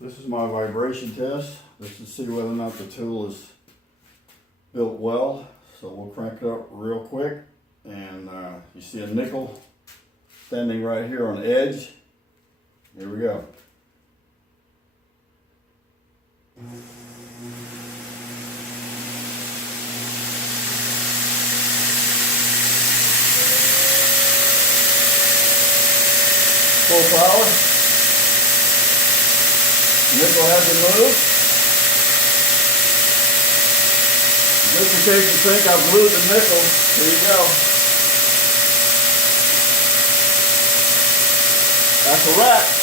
This is my vibration test. This is to see whether or not the tool is built well. So we'll crank it up real quick. And you see a nickel standing right here on the edge. Here we go. Full power. Nickel hasn't moved. Just in case you think I've glued the nickel, here you go. That's a wrap.